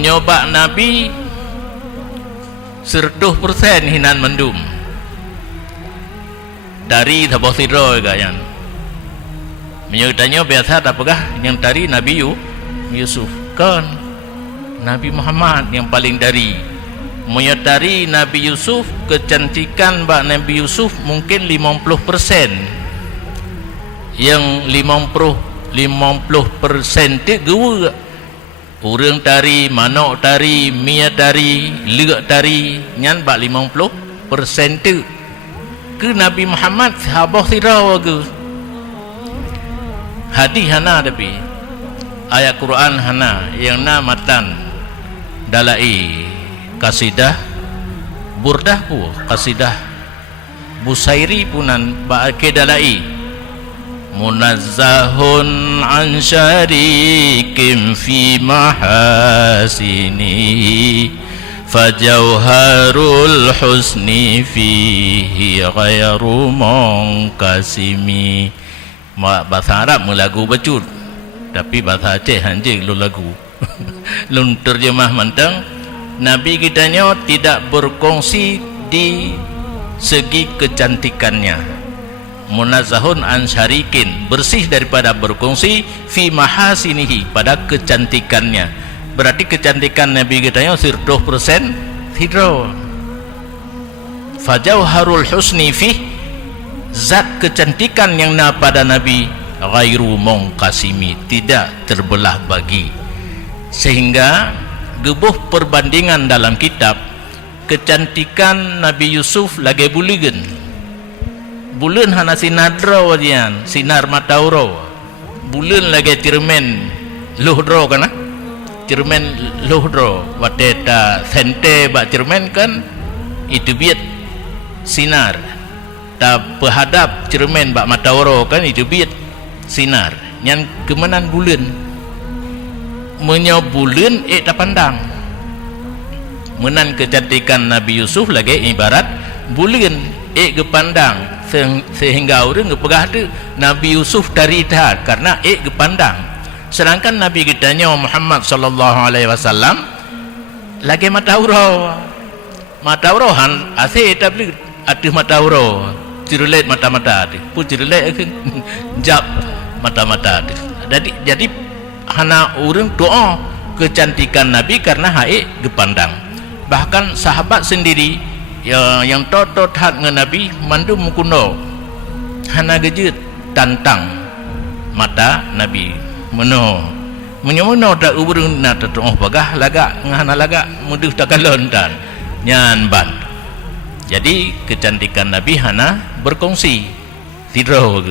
menyobak Nabi 100% hinan mendum dari tabah siro juga yang menyertanya biasa apakah yang dari Nabi Yusuf kan Nabi Muhammad yang paling dari menyertari Nabi Yusuf kecantikan bak Nabi Yusuf mungkin 50% yang 50% tu gua orang tari, manok tari, mia tari, leg tari nyan bak 50% tu ke Nabi Muhammad sahabah sirah ke hadis hana tapi ayat Quran hana yang na matan dalai kasidah burdah pu kasidah Busairi punan bak ke dalai munazzahun an syarikim fi mahasini fajauharul husni fihi ghairu munkasimi. Bahasa Arab melagu bacut tapi bahasa Aceh anjing lu lagu lu terjemah mentang Nabi kitanya tidak berkongsi di segi kecantikannya. Munazzahun an syarikin bersih daripada berkongsi fi mahasinihi pada kecantikannya. Berarti kecantikan Nabi kitanya 100% hidro. Fajauharul husni fi zat kecantikan yang na pada Nabi ghairu munkasimi tidak terbelah bagi. Sehingga gebuh perbandingan dalam kitab kecantikan Nabi Yusuf lagi buligen bulan hana sinadra wajian sinar matauro bulan lagi cermen luhdro kana cermen luhdro wateta sente bak cermen kan itu biat sinar ta berhadap cermen bak matauro kan itu biat sinar yang kemenan bulan menyobulan tak pandang menan kecantikan Nabi Yusuf lagi ibarat bulan kepandang sehingga orang kepegah tu Nabi Yusuf dari dah karena kepandang. Sedangkan Nabi kitanya Muhammad sallallahu alaihi wasallam lagi matauro han ase tabli atuh matauro cirulet mata-mata tu pu cirulet jap mata-mata tu jadi hana orang doa kecantikan Nabi karena kepandang. Bahkan sahabat sendiri yang tot hat dengan Nabi mandu mukuno hana gejut tantang mata Nabi meno tak urung na tetong bagah lagak ngana lagak muduh takalon dan nyan ban. Jadi kecantikan Nabi hana berkongsi tidro